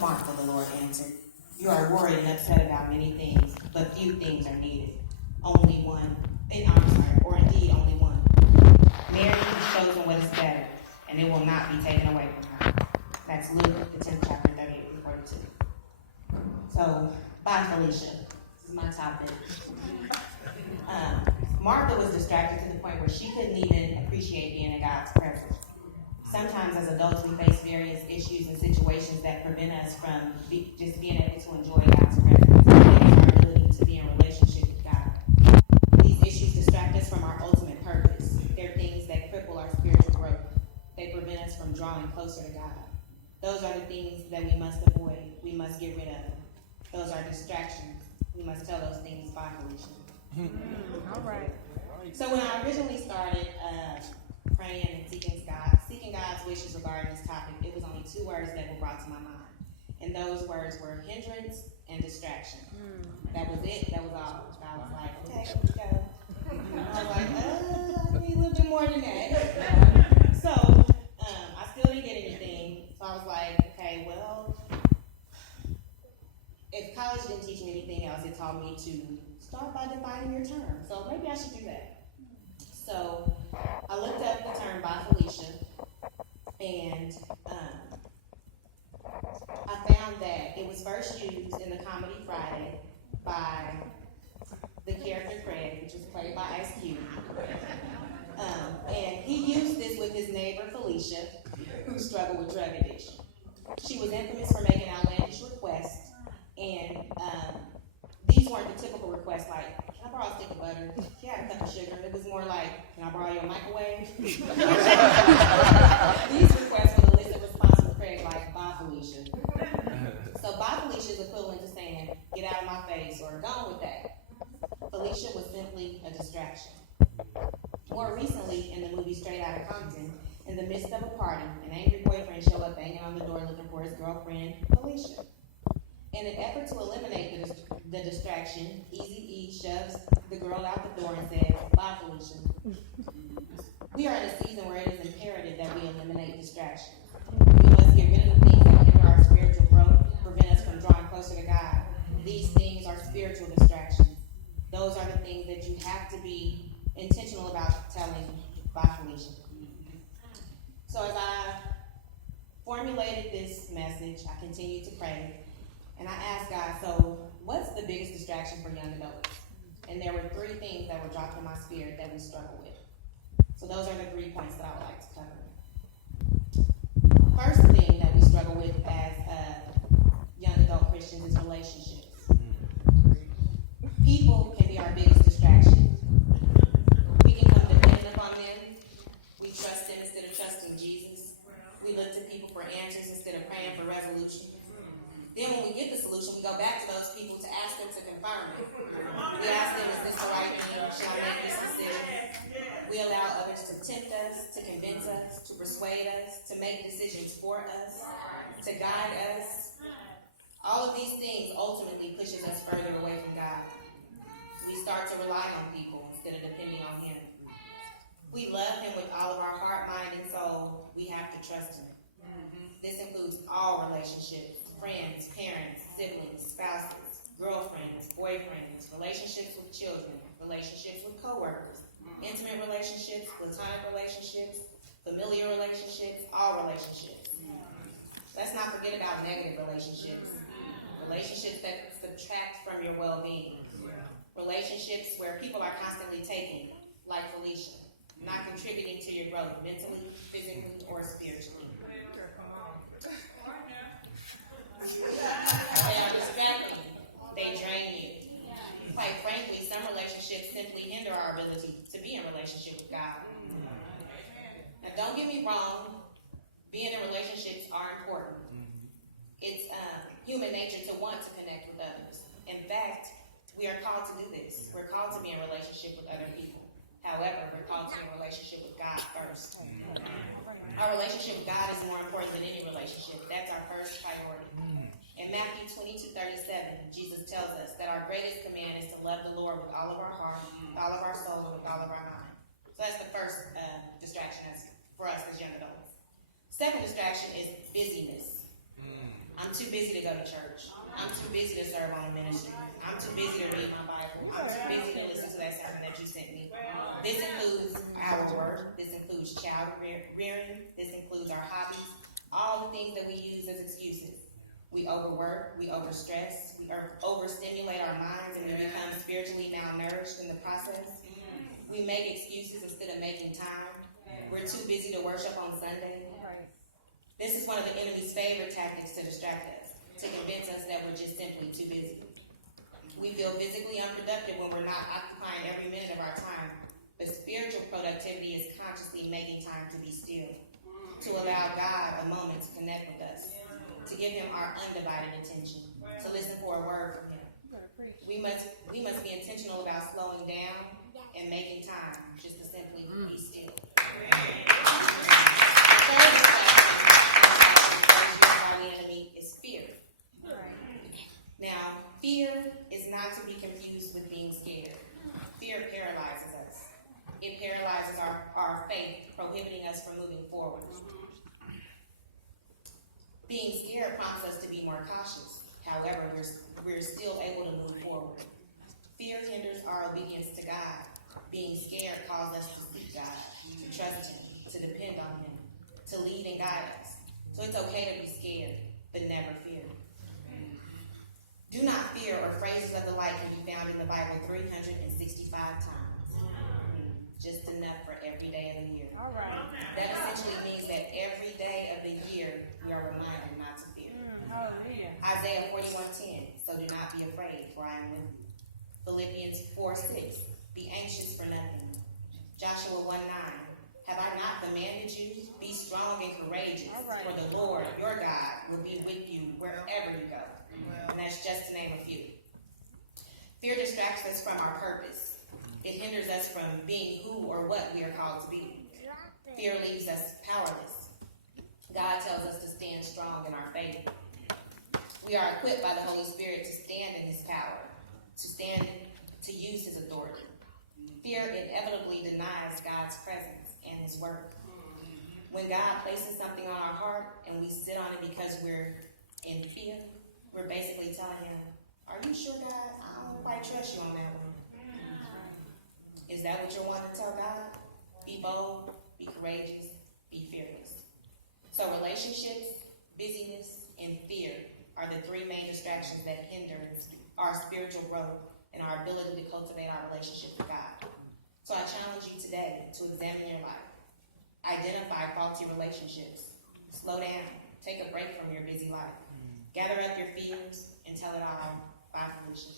Martha, the Lord answered. You are worried and upset about many things, but few things are needed. Only one, or indeed only one. Mary has chosen what is better, and it will not be taken away from her. That's Luke, the 10th chapter, 38 through 42. So, bye, Felicia. This is my topic. Martha was distracted to the point where she couldn't even appreciate being in God's presence. Sometimes as adults, we face various issues and situations that prevent us from just being able to enjoy God's presence and our ability to be in relationship with God. These issues distract us from our ultimate purpose. They're things that cripple our spiritual growth. They prevent us from drawing closer to God. Those are the things that we must avoid, we must get rid of. Those are distractions. We must tell those things bye, Felicia. All right. So when I originally started praying and seeking God's wishes regarding this topic, it was only 2 words that were brought to my mind. And those words were hindrance and distraction. That was it. That was all. I was like, okay, let's go. I was like, I need a little bit more than that. So I still didn't get anything. So I was like, okay, well, if college didn't teach me anything else, it taught me to start by defining your term. So maybe I should do that. So I looked up the term by Felicia, and I found that it was first used in the comedy Friday by the character Craig, which was played by Ice Cube. And he used this with his neighbor Felicia, who struggled with drug addiction. She was infamous for making outlandish requests, and these weren't the typical requests like, can I borrow a stick of butter? She had a cup of sugar. It was more like, can I borrow your microwave? These requests would elicit a response from Craig like, bye, Felicia. So bye, Felicia is equivalent to saying, get out of my face, or go on with that. Felicia was simply a distraction. More recently, in the movie Straight Outta Compton, in the midst of a party, an angry boyfriend showed up banging on the door looking for his girlfriend, Felicia. In an effort to eliminate the distraction, Eazy-E shoves the girl out the door and says, bye, Felicia. We are in a season where it is imperative that we eliminate distractions. We must get rid of the things that hinder our spiritual growth, prevent us from drawing closer to God. These things are spiritual distractions. Those are the things that you have to be intentional about telling bye, Felicia. So as I formulated this message, I continued to pray. And I asked God, so what's the biggest distraction for young adults? And there were 3 things that were dropped in my spirit that we struggle with. So those are the 3 points that I would like to cover. First thing that we struggle with as young adult Christians is relationships. People can be our biggest distraction. We can come dependent upon them. We trust them instead of trusting Jesus. We look to people for answers instead of praying for resolution. Then when we get the solution, we go back to those people to ask them to confirm it. We ask them, is this the right thing? Shall I make this decision? We allow others to tempt us, to convince us, to persuade us, to make decisions for us, to guide us. All of these things ultimately pushes us further away from God. We start to rely on people instead of depending on Him. We love Him with all of our heart, mind, and soul. We have to trust Him. This includes all relationships. Friends, parents, siblings, spouses, girlfriends, boyfriends, relationships with children, relationships with coworkers, intimate relationships, platonic relationships, familiar relationships, all relationships. Let's not forget about negative relationships. Relationships that subtract from your well-being. Relationships where people are constantly taking, like Felicia, not contributing to your growth mentally, physically, or spiritually. They are distracting. They drain you. Quite frankly, some relationships simply hinder our ability to be in relationship with God. Now, don't get me wrong. Being in relationships are important. It's human nature to want to connect with others. In fact, we are called to do this. We're called to be in relationship with other people. However, we're called to be in relationship with God first. Our relationship with God is more important than any relationship. That's our first priority. In Matthew 22:37, Jesus tells us that our greatest command is to love the Lord with all of our heart, with all of our soul, and with all of our mind. So that's the first distraction for us as young adults. Second distraction is busyness. I'm too busy to go to church. I'm too busy to serve on a ministry. I'm too busy to read my Bible. I'm too busy to listen to that sermon that you sent me. This includes our work. This includes child rearing. This includes our hobbies. All the things that we use as excuses. We overwork. We overstress. We overstimulate our minds, and we become spiritually malnourished in the process. We make excuses instead of making time. We're too busy to worship on Sunday. This is one of the enemy's favorite tactics to distract us, to convince us that we're just simply too busy. We feel physically unproductive when we're not occupying every minute of our time, but spiritual productivity is consciously making time to be still, to allow God a moment to connect with us, to give him our undivided attention, to listen for a word from him. We must be intentional about slowing down and making time just to simply be still. The enemy is fear. Now, fear is not to be confused with being scared. Fear paralyzes us. It paralyzes our faith, prohibiting us from moving forward. Being scared prompts us to be more cautious. However, we're still able to move forward. Fear hinders our obedience to God. Being scared calls us to seek God, to trust him, to depend on him, to lead and guide us. So it's okay to be scared, but never fear. Do not fear, or phrases of the like, can be found in the Bible 365 times. Just enough for every day of the year. All right. That essentially means that every day of the year we are reminded not to fear. Hallelujah. Isaiah 41:10, so do not be afraid, for I am with you. Philippians 4:6, be anxious for nothing. Joshua 1:9, have I not commanded you? Be strong and courageous, for the Lord, your God, will be with you wherever you go. And that's just to name a few. Fear distracts us from our purpose. It hinders us from being who or what we are called to be. Fear leaves us powerless. God tells us to stand strong in our faith. We are equipped by the Holy Spirit to stand in his power, to use his authority. Fear inevitably denies God's presence and his work. When God places something on our heart and we sit on it because we're in fear, we're basically telling him, are you sure, God? I don't quite trust you on that one. Is that what you're wanting to tell God? Be bold, be courageous, be fearless. So relationships, busyness, and fear are the three main distractions that hinder our spiritual growth and our ability to cultivate our relationship with God. So I challenge you today to examine your life. Identify faulty relationships. Slow down. Take a break from your busy life. Gather up your fears and tell it all by Felicia.